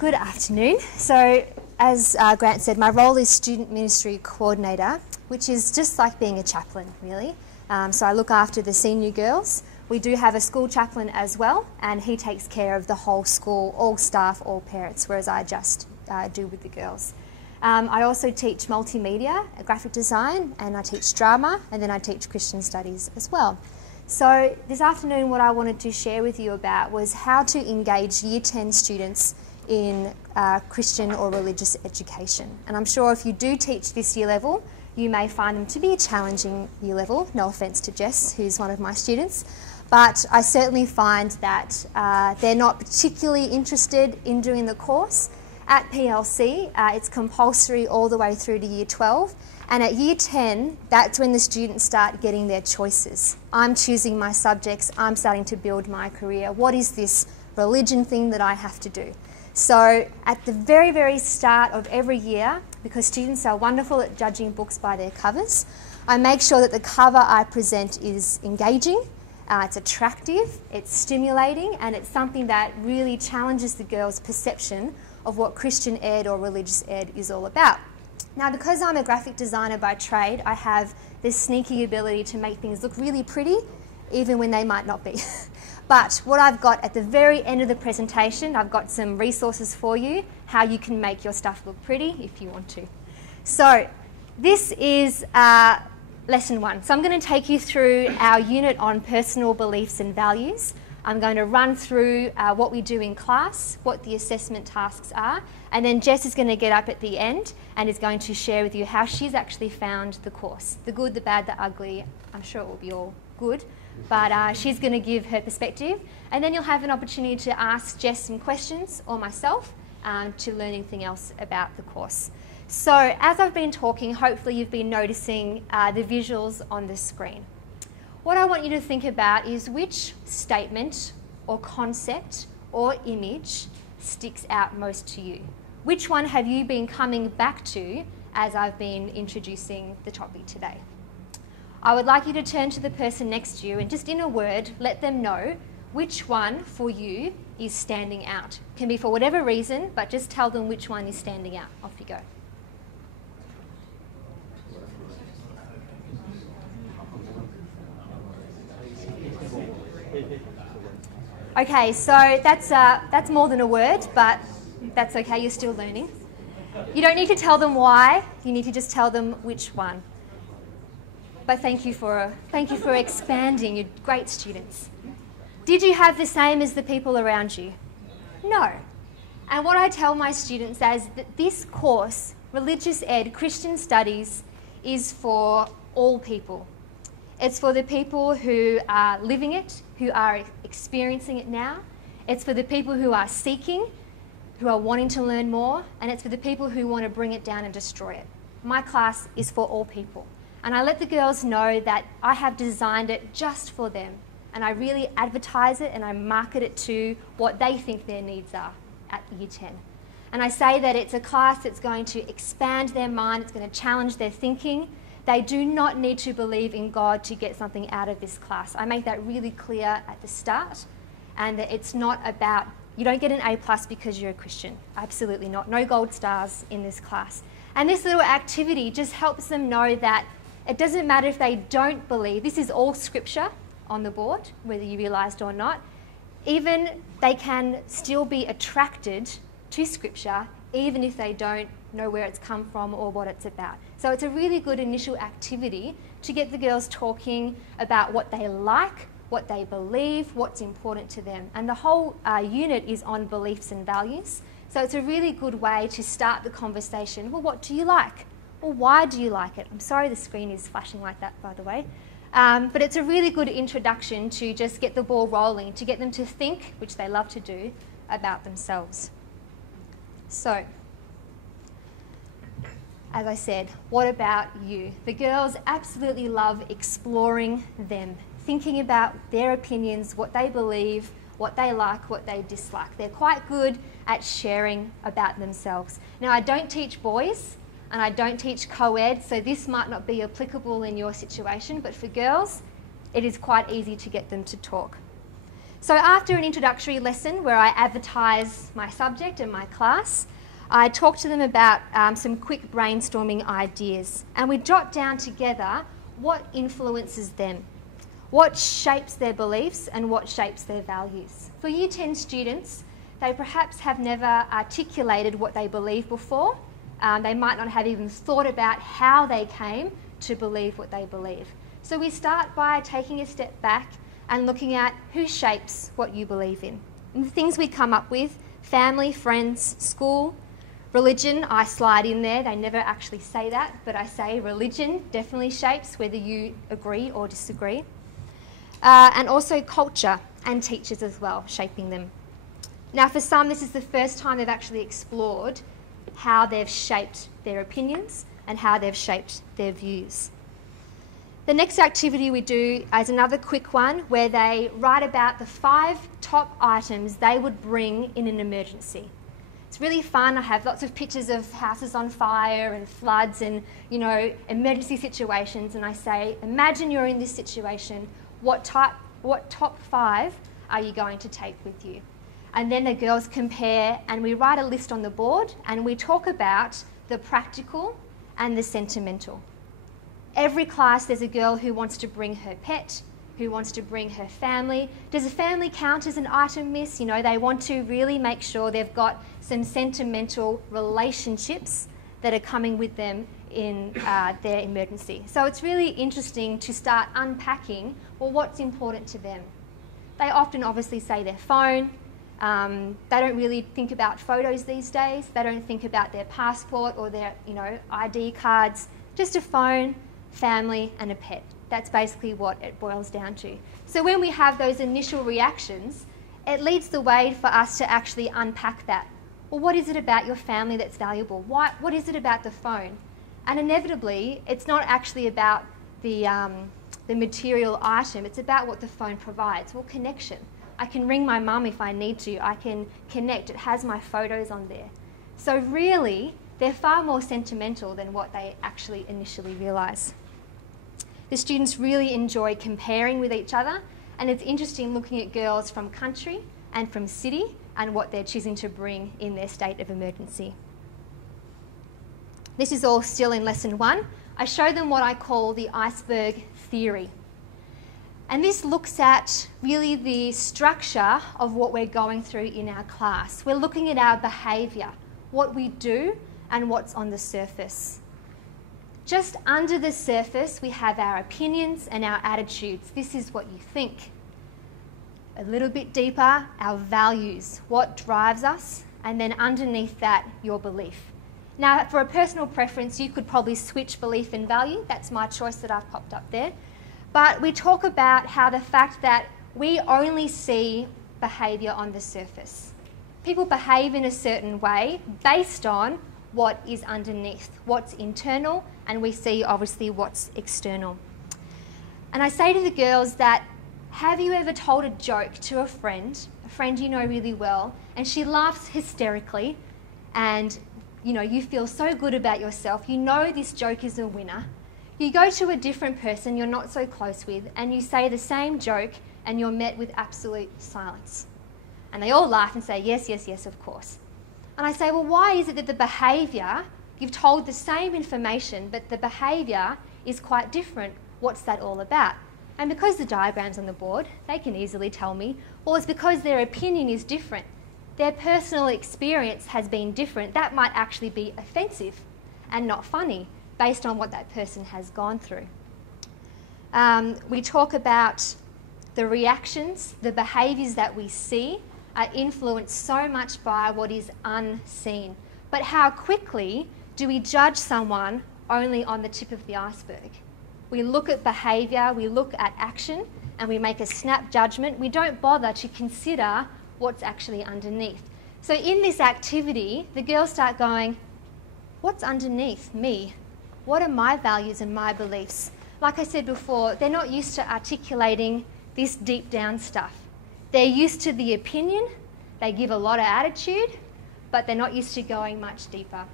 Good afternoon. So, as Grant said, my role is Student Ministry Coordinator, which is just like being a chaplain, really. So I look after the senior girls. We do have a school chaplain as well, and he takes care of the whole school, all staff, all parents, whereas I just do with the girls. I also teach multimedia, graphic design, and I teach drama, and then I teach Christian studies as well. So this afternoon what I wanted to share with you about was how to engage Year 10 students in Christian or religious education. And I'm sure if you do teach this year level, you may find them to be a challenging year level. No offence to Jess, who's one of my students. But I certainly find that they're not particularly interested in doing the course. At PLC, it's compulsory all the way through to Year 12. And at Year 10, that's when the students start getting their choices. I'm choosing my subjects, I'm starting to build my career. What is this religion thing that I have to do? So at the very, very start of every year, because students are wonderful at judging books by their covers, I make sure that the cover I present is engaging, it's attractive, it's stimulating, and it's something that really challenges the girls' perception of what Christian ed or religious ed is all about. Now, because I'm a graphic designer by trade, I have this sneaky ability to make things look really pretty, even when they might not be. But what I've got at the very end of the presentation, I've got some resources for you, how you can make your stuff look pretty if you want to. So this is lesson 1. So I'm going to take you through our unit on personal beliefs and values. I'm going to run through what we do in class, what the assessment tasks are, and then Jess is going to get up at the end and is going to share with you how she's actually found the course. The good, the bad, the ugly. I'm sure it will be all good, but she's going to give her perspective, and then you'll have an opportunity to ask Jess some questions, or myself, to learn anything else about the course. So as I've been talking, hopefully you've been noticing the visuals on the screen. What I want you to think about is which statement or concept or image sticks out most to you. Which one have you been coming back to as I've been introducing the topic today? I would like you to turn to the person next to you and just in a word, let them know which one for you is standing out. It can be for whatever reason, but just tell them which one is standing out. Off you go. Okay, so that's more than a word, but that's okay, you're still learning. You don't need to tell them why, you need to just tell them which one. But thank you for expanding, you're great students. Did you have the same as the people around you? No. And what I tell my students is that this course, Religious Ed, Christian Studies, is for all people. It's for the people who are living it, who are experiencing it now. It's for the people who are seeking, who are wanting to learn more, and it's for the people who want to bring it down and destroy it. My class is for all people. And I let the girls know that I have designed it just for them. And I really advertise it and I market it to what they think their needs are at Year 10. And I say that it's a class that's going to expand their mind, it's going to challenge their thinking. They do not need to believe in God to get something out of this class. I make that really clear at the start, and that it's not about, you don't get an A+ because you're a Christian. Absolutely not. No gold stars in this class. And this little activity just helps them know that it doesn't matter if they don't believe. This is all scripture on the board, whether you realised or not. Even they can still be attracted to scripture, even if they don't know where it's come from or what it's about. So it's a really good initial activity to get the girls talking about what they like, what they believe, what's important to them. And the whole unit is on beliefs and values. So it's a really good way to start the conversation. Well, what do you like? Well, why do you like it? I'm sorry the screen is flashing like that, by the way. But it's a really good introduction to just get the ball rolling, to get them to think, which they love to do, about themselves. So, as I said, what about you? The girls absolutely love exploring them, thinking about their opinions, what they believe, what they like, what they dislike. They're quite good at sharing about themselves. Now, I don't teach boys and I don't teach co-ed, so this might not be applicable in your situation, but for girls, it is quite easy to get them to talk. So after an introductory lesson where I advertise my subject and my class, I talk to them about some quick brainstorming ideas, and we jot down together what influences them, what shapes their beliefs and what shapes their values. For Year 10 students, they perhaps have never articulated what they believe before. They might not have even thought about how they came to believe what they believe. So we start by taking a step back and looking at who shapes what you believe in. And the things we come up with: family, friends, school, religion. I slide in there. They never actually say that, but I say religion definitely shapes whether you agree or disagree. And also culture and teachers as well, shaping them. Now for some, this is the first time they've actually explored how they've shaped their opinions and how they've shaped their views. The next activity we do is another quick one where they write about the 5 top items they would bring in an emergency. It's really fun. I have lots of pictures of houses on fire and floods and, emergency situations, and I say, imagine you're in this situation. What top 5 are you going to take with you? And then the girls compare, and we write a list on the board, and we talk about the practical and the sentimental. Every class there's a girl who wants to bring her pet, who wants to bring her family. Does a family count as an item, miss? They want to really make sure they've got some sentimental relationships that are coming with them in their emergency. So it's really interesting to start unpacking, well, what's important to them. They often obviously say their phone. They don't really think about photos these days. They don't think about their passport or their ID cards. Just a phone, family and a pet. That's basically what it boils down to. So when we have those initial reactions, it leads the way for us to actually unpack that. Well, what is it about your family that's valuable? What is it about the phone? And inevitably, it's not actually about the material item. It's about what the phone provides. Well, connection. I can ring my mum if I need to. I can connect. It has my photos on there. So really, they're far more sentimental than what they actually initially realise. The students really enjoy comparing with each other, and it's interesting looking at girls from country and from city and what they're choosing to bring in their state of emergency. This is all still in lesson 1. I show them what I call the iceberg theory. And this looks at really the structure of what we're going through in our class. We're looking at our behaviour, what we do and what's on the surface. Just under the surface, we have our opinions and our attitudes. This is what you think. A little bit deeper, our values, what drives us, and then underneath that, your belief. Now, for a personal preference, you could probably switch belief and value. That's my choice that I've popped up there. But we talk about how the fact that we only see behaviour on the surface. People behave in a certain way based on what is underneath, what's internal, and we see obviously what's external. And I say to the girls that, have you ever told a joke to a friend you know really well, and she laughs hysterically, and you feel so good about yourself, you know this joke is a winner. You go to a different person you're not so close with, and you say the same joke, and you're met with absolute silence. And they all laugh and say, yes, yes, yes, of course. And I say, well, why is it that the behaviour, you've told the same information, but the behaviour is quite different? What's that all about? And because the diagram's on the board, they can easily tell me, well, it's because their opinion is different. Their personal experience has been different. That might actually be offensive and not funny based on what that person has gone through. We talk about the reactions, the behaviours that we see are influenced so much by what is unseen. But how quickly do we judge someone only on the tip of the iceberg? We look at behaviour, we look at action, and we make a snap judgment. We don't bother to consider what's actually underneath. So in this activity, the girls start going, what's underneath me? What are my values and my beliefs? Like I said before, they're not used to articulating this deep down stuff. They're used to the opinion, they give a lot of attitude, but they're not used to going much deeper.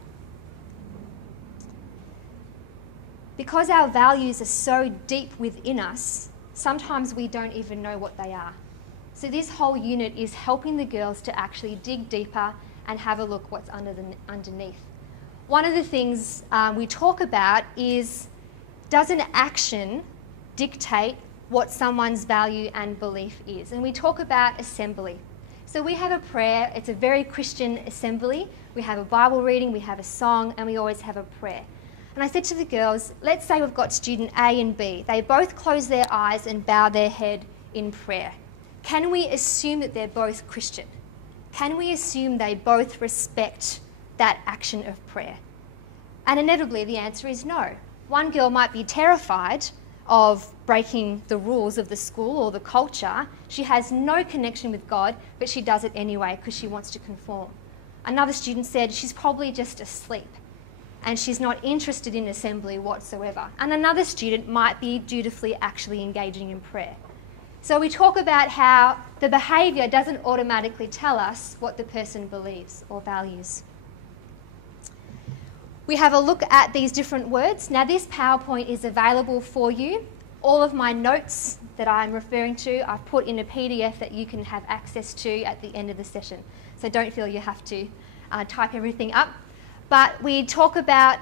Because our values are so deep within us, sometimes we don't even know what they are. So this whole unit is helping the girls to actually dig deeper and have a look what's underneath. One of the things we talk about is, does an action dictate what someone's value and belief is? And we talk about assembly. So we have a prayer. It's a very Christian assembly. We have a Bible reading, we have a song, and we always have a prayer. And I said to the girls, let's say we've got student A and B. They both close their eyes and bow their head in prayer. Can we assume that they're both Christian? Can we assume they both respect that action of prayer? And inevitably the answer is no. One girl might be terrified of breaking the rules of the school or the culture. She has no connection with God, but she does it anyway because she wants to conform. Another student said she's probably just asleep and she's not interested in assembly whatsoever. And another student might be dutifully actually engaging in prayer. So we talk about how the behaviour doesn't automatically tell us what the person believes or values. We have a look at these different words. Now this PowerPoint is available for you. All of my notes that I'm referring to I've put in a PDF that you can have access to at the end of the session. So don't feel you have to type everything up. But we talk about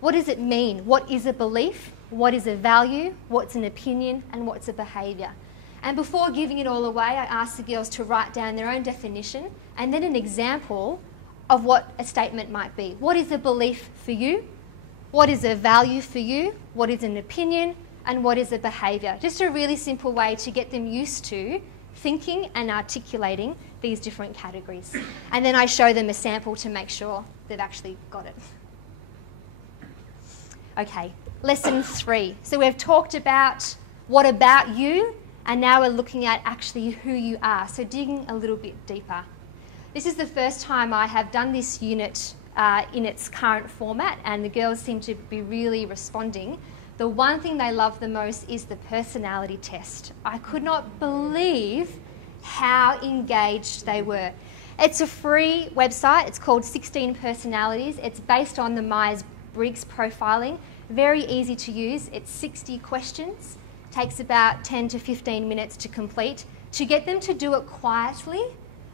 what does it mean? What is a belief? What is a value? What's an opinion? And what's a behaviour? And before giving it all away, I asked the girls to write down their own definition and then an example of what a statement might be. What is a belief for you? What is a value for you? What is an opinion? And what is a behaviour? Just a really simple way to get them used to thinking and articulating these different categories. And then I show them a sample to make sure they've actually got it. Okay, lesson 3. So we've talked about what about you, and now we're looking at actually who you are. So digging a little bit deeper. This is the first time I have done this unit in its current format, and the girls seem to be really responding. The one thing they love the most is the personality test. I could not believe how engaged they were. It's a free website. It's called 16 Personalities. It's based on the Myers-Briggs profiling. Very easy to use. It's 60 questions. Takes about 10 to 15 minutes to complete. To get them to do it quietly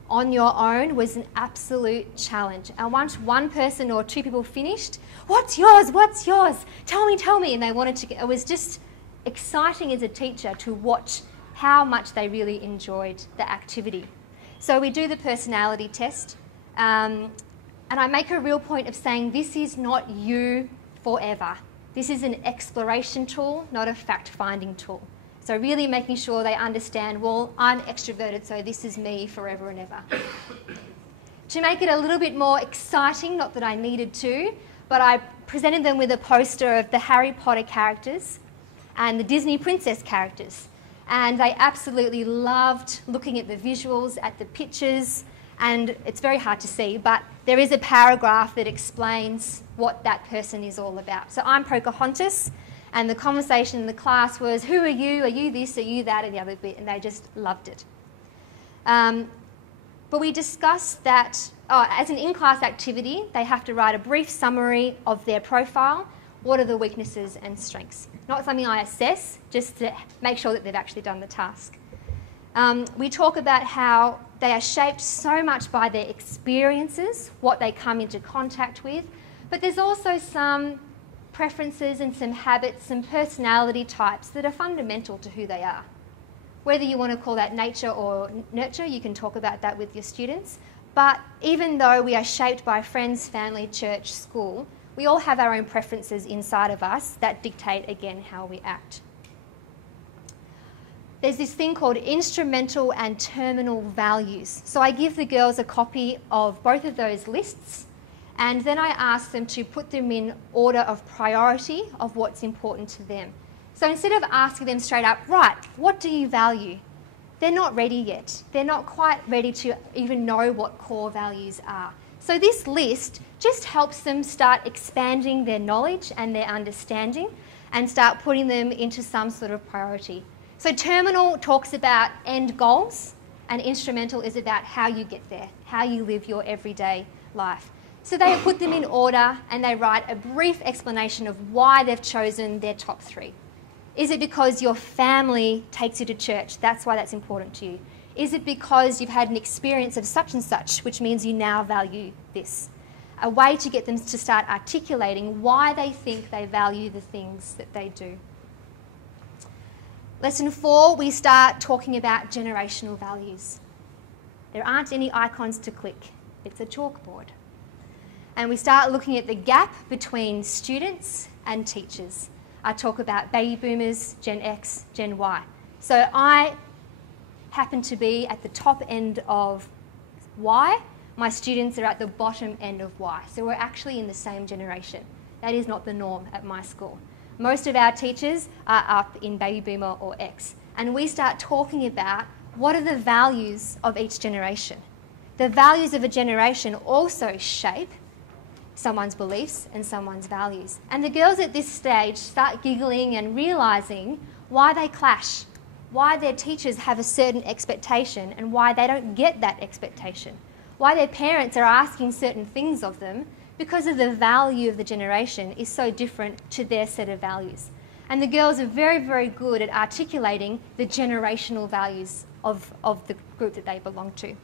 on your own was an absolute challenge. And once one person or two people finished, what's yours? What's yours? Tell me. And they wanted to get, it was just exciting as a teacher to watch how much they really enjoyed the activity. So we do the personality test, and I make a real point of saying this is not you forever. This is an exploration tool, not a fact-finding tool. So really making sure they understand, well, I'm extroverted, so this is me forever and ever. To make it a little bit more exciting, not that I needed to, but I presented them with a poster of the Harry Potter characters and the Disney princess characters. And they absolutely loved looking at the visuals, at the pictures, and it's very hard to see, but there is a paragraph that explains what that person is all about. So I'm Pocahontas, and the conversation in the class was, who are you? Are you this? Are you that? And the other bit, and they just loved it. But we discussed that as an in-class activity, they have to write a brief summary of their profile. What are the weaknesses and strengths? Not something I assess, just to make sure that they've actually done the task. We talk about how they are shaped so much by their experiences, what they come into contact with, but there's also some preferences and some habits, some personality types that are fundamental to who they are. Whether you want to call that nature or nurture, you can talk about that with your students. But even though we are shaped by friends, family, church, school, we all have our own preferences inside of us that dictate, again, how we act. There's this thing called instrumental and terminal values. So I give the girls a copy of both of those lists, and then I ask them to put them in order of priority of what's important to them. So instead of asking them straight up, right, what do you value? They're not ready yet. They're not quite ready to even know what core values are. So this list just helps them start expanding their knowledge and their understanding and start putting them into some sort of priority. So terminal talks about end goals, and instrumental is about how you get there, how you live your everyday life. So they put them in order and they write a brief explanation of why they've chosen their top 3. Is it because your family takes you to church? That's why that's important to you. Is it because you've had an experience of such and such, which means you now value this? A way to get them to start articulating why they think they value the things that they do. Lesson 4, we start talking about generational values. There aren't any icons to click. It's a chalkboard. And we start looking at the gap between students and teachers. I talk about baby boomers, Gen X, Gen Y. So I happen to be at the top end of Y. My students are at the bottom end of Y. So we're actually in the same generation. That is not the norm at my school. Most of our teachers are up in baby boomer or X. And we start talking about what are the values of each generation. The values of a generation also shape someone's beliefs and someone's values. And the girls at this stage start giggling and realising why they clash, why their teachers have a certain expectation and why they don't get that expectation, why their parents are asking certain things of them because of the value of the generation is so different to their set of values. And the girls are very, very good at articulating the generational values of the group that they belong to.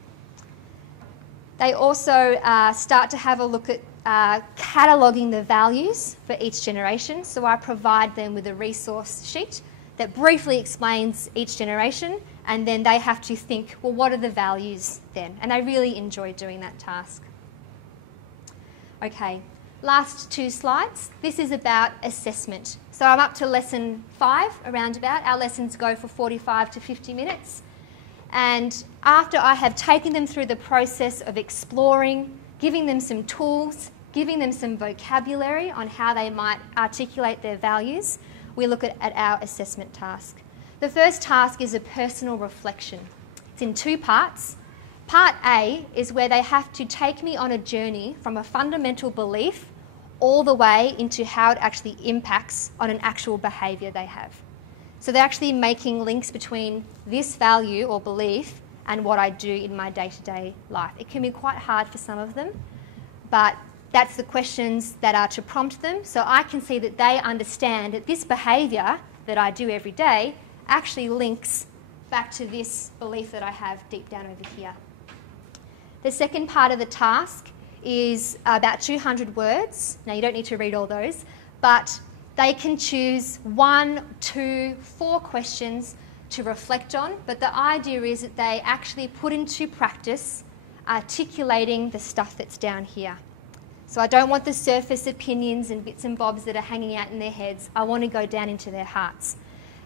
They also start to have a look at cataloguing the values for each generation. So I provide them with a resource sheet that briefly explains each generation, and then they have to think, well, what are the values then? And I really enjoy doing that task. Okay, last 2 slides. This is about assessment. So I'm up to lesson 5, around about. Our lessons go for 45 to 50 minutes. And after I have taken them through the process of exploring, giving them some tools, giving them some vocabulary on how they might articulate their values, we look at our assessment task. The first task is a personal reflection. It's in 2 parts. Part A is where they have to take me on a journey from a fundamental belief all the way into how it actually impacts on an actual behaviour they have. So they're actually making links between this value or belief and what I do in my day-to-day life. It can be quite hard for some of them, but that's the questions that are to prompt them, so I can see that they understand that this behaviour that I do every day actually links back to this belief that I have deep down over here. The second part of the task is about 200 words. Now, you don't need to read all those, but they can choose 1, 2, 4 questions to reflect on, but the idea is that they actually put into practice articulating the stuff that's down here. So I don't want the surface opinions and bits and bobs that are hanging out in their heads. I want to go down into their hearts.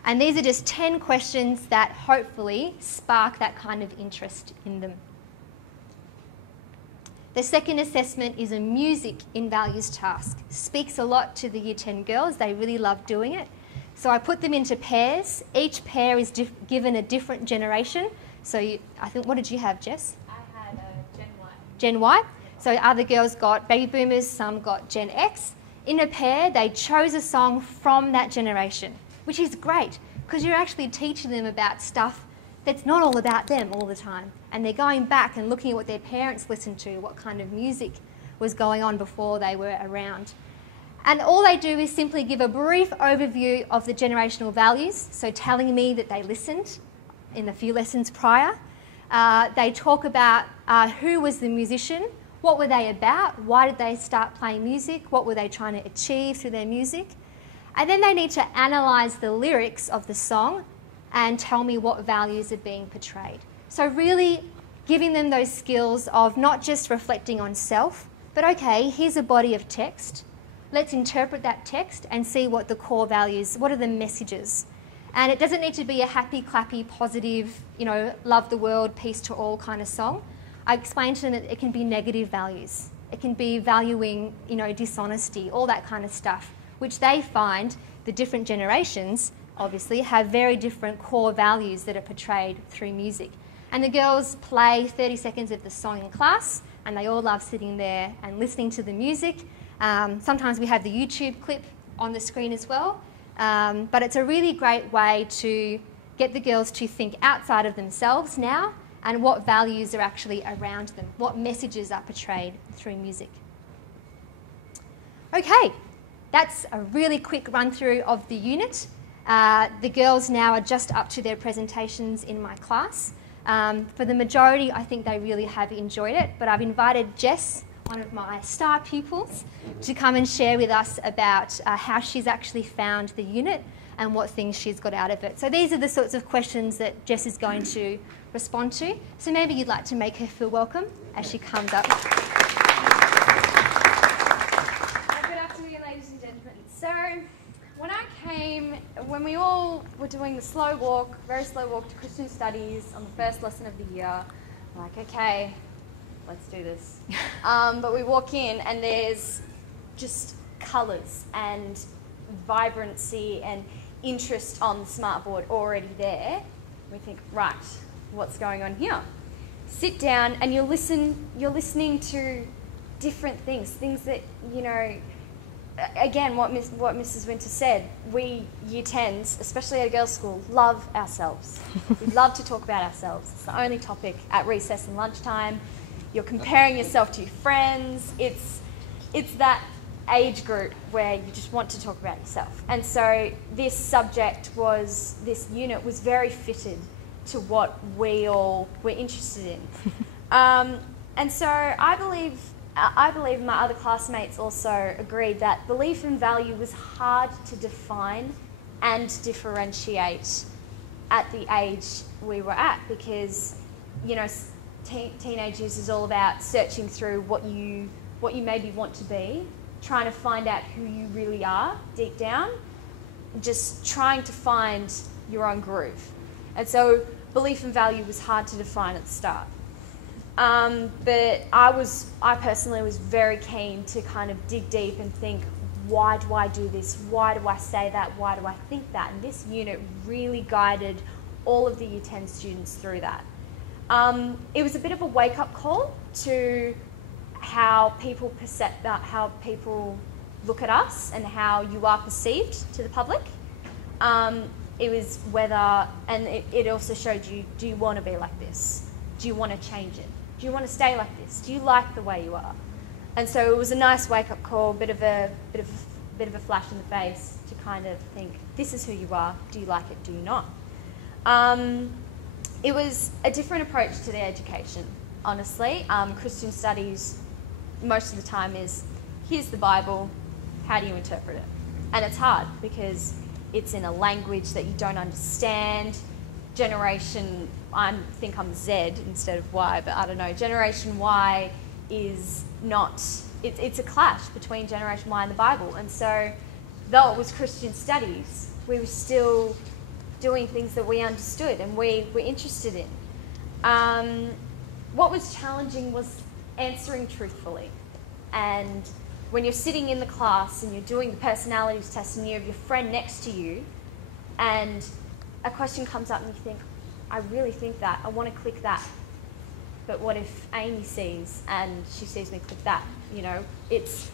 And these are just 10 questions that hopefully spark that kind of interest in them. The second assessment is a music in values task. Speaks a lot to the Year 10 girls. They really love doing it. So I put them into pairs. Each pair is given a different generation. So I think, what did you have, Jess? I had Gen Y. Gen Y. So other girls got baby boomers, some got Gen X. In a pair, they chose a song from that generation, which is great because you're actually teaching them about stuff that's not all about them all the time. And they're going back and looking at what their parents listened to, what kind of music was going on before they were around. And all they do is simply give a brief overview of the generational values, so telling me that they listened in the few lessons prior. They talk about who was the musician, what were they about, why did they start playing music, what were they trying to achieve through their music. And then they need to analyse the lyrics of the song and tell me what values are being portrayed. So really giving them those skills of not just reflecting on self, but okay, here's a body of text. Let's interpret that text and see what the core values, what are the messages. And it doesn't need to be a happy, clappy, positive, love the world, peace to all kind of song. I explained to them that it can be negative values. It can be valuing, dishonesty, all that kind of stuff, which they find the different generations obviously have very different core values that are portrayed through music. And the girls play 30 seconds of the song in class, and they all love sitting there and listening to the music. Sometimes we have the YouTube clip on the screen as well. But it's a really great way to get the girls to think outside of themselves now and what values are actually around them, what messages are portrayed through music. Okay, that's a really quick run through of the unit. The girls now are just up to their presentations in my class. For the majority, I think they really have enjoyed it, but I've invited Jess, one of my star pupils, to come and share with us about how she's actually found the unit and what things she's got out of it. So these are the sorts of questions that Jess is going to respond to. So maybe you'd like to make her feel welcome as she comes up. Good afternoon, ladies and gentlemen. So when we all were doing the very slow walk to Christian Studies on the first lesson of the year, I'm like, okay, let's do this. But we walk in and there's just colours and vibrancy and interest on the smartboard already there. We think, right, what's going on here? Sit down and you're listening to different things that, you know, again, what Mrs. Winter said, we Year 10s, especially at a girls' school, love ourselves. We love to talk about ourselves. It's the only topic at recess and lunchtime. You're comparing yourself to your friends. It's that age group where you just want to talk about yourself. And so this unit was very fitted to what we all were interested in. And so I believe my other classmates also agreed that belief and value was hard to define and differentiate at the age we were at, because, you know, teenage years is all about searching through what you maybe want to be, trying to find out who you really are deep down, just trying to find your own groove. And so belief and value was hard to define at the start. But I personally was very keen to kind of dig deep and think, why do I do this? Why do I say that? Why do I think that? And this unit really guided all of the Year 10 students through that. It was a bit of a wake-up call to how people look at us and how you are perceived to the public. It was it also showed you, do you want to be like this? Do you want to change it? Do you want to stay like this? Do you like the way you are? And so it was a nice wake-up call, bit of a flash in the face to kind of think, this is who you are. Do you like it? Do you not? It was a different approach to the education, honestly. Christian Studies, most of the time, is here's the Bible, how do you interpret it? And it's hard because it's in a language that you don't understand. I think I'm Z instead of Y, but I don't know. Generation Y is not, it's a clash between Generation Y and the Bible. And so, though it was Christian Studies, we were still doing things that we understood and we were interested in. What was challenging was answering truthfully. And when you're sitting in the class and you're doing the personalities test and you have your friend next to you and a question comes up and you think, I really think that, I want to click that. But what if Amy sees and she sees me click that? You know, it's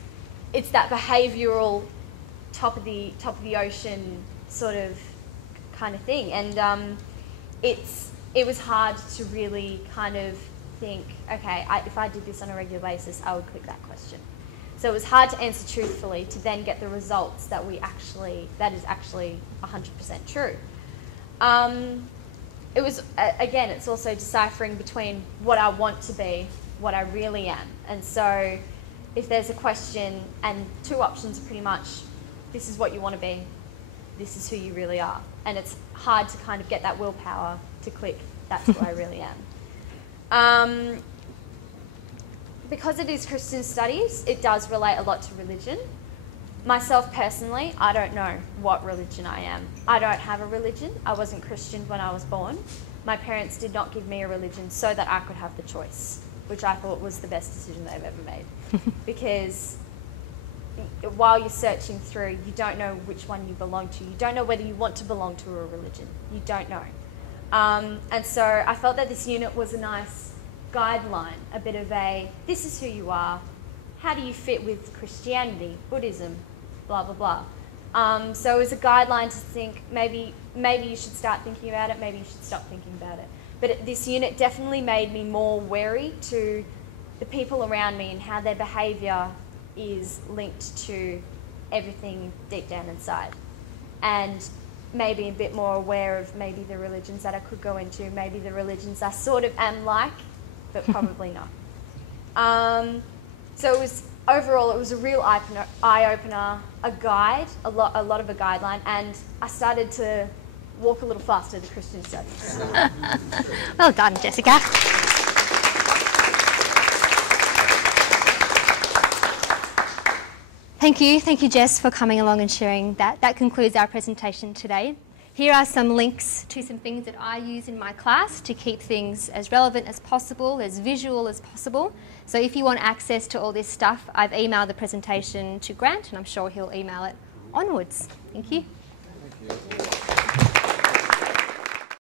that behavioural top of the ocean sort of kind of thing. And it was hard to really kind of think, okay, if I did this on a regular basis, I would click that question. So it was hard to answer truthfully to then get the results that is actually 100% true. It was, again, it's also deciphering between what I want to be, what I really am. And so if there's a question and two options are pretty much, this is what you want to be, this is who you really are. And it's hard to kind of get that willpower to click, that's who I really am. Because it is Christian Studies, it does relate a lot to religion. Myself personally, I don't know what religion I am. I don't have a religion. I wasn't Christian when I was born. My parents did not give me a religion so that I could have the choice, which I thought was the best decision they've ever made. Because while you're searching through, you don't know which one you belong to. You don't know whether you want to belong to a religion. You don't know. And so I felt that this unit was a nice guideline, a bit of a, this is who you are, how do you fit with Christianity, Buddhism, blah, blah, blah. So it was a guideline to think, maybe you should start thinking about it, maybe you should stop thinking about it. But this unit definitely made me more wary to the people around me and how their behaviour is linked to everything deep down inside. And maybe a bit more aware of maybe the religions that I could go into, maybe the religions I sort of am like, but probably not. So it was, overall, it was a real eye-opener, a guide, a lot of a guideline, and I started to walk a little faster the Christian studies. Well done, Jessica. Thank you, Jess, for coming along and sharing that. That concludes our presentation today. Here are some links to some things that I use in my class to keep things as relevant as possible, as visual as possible. So if you want access to all this stuff, I've emailed the presentation to Grant, and I'm sure he'll email it onwards. Thank you. Thank you.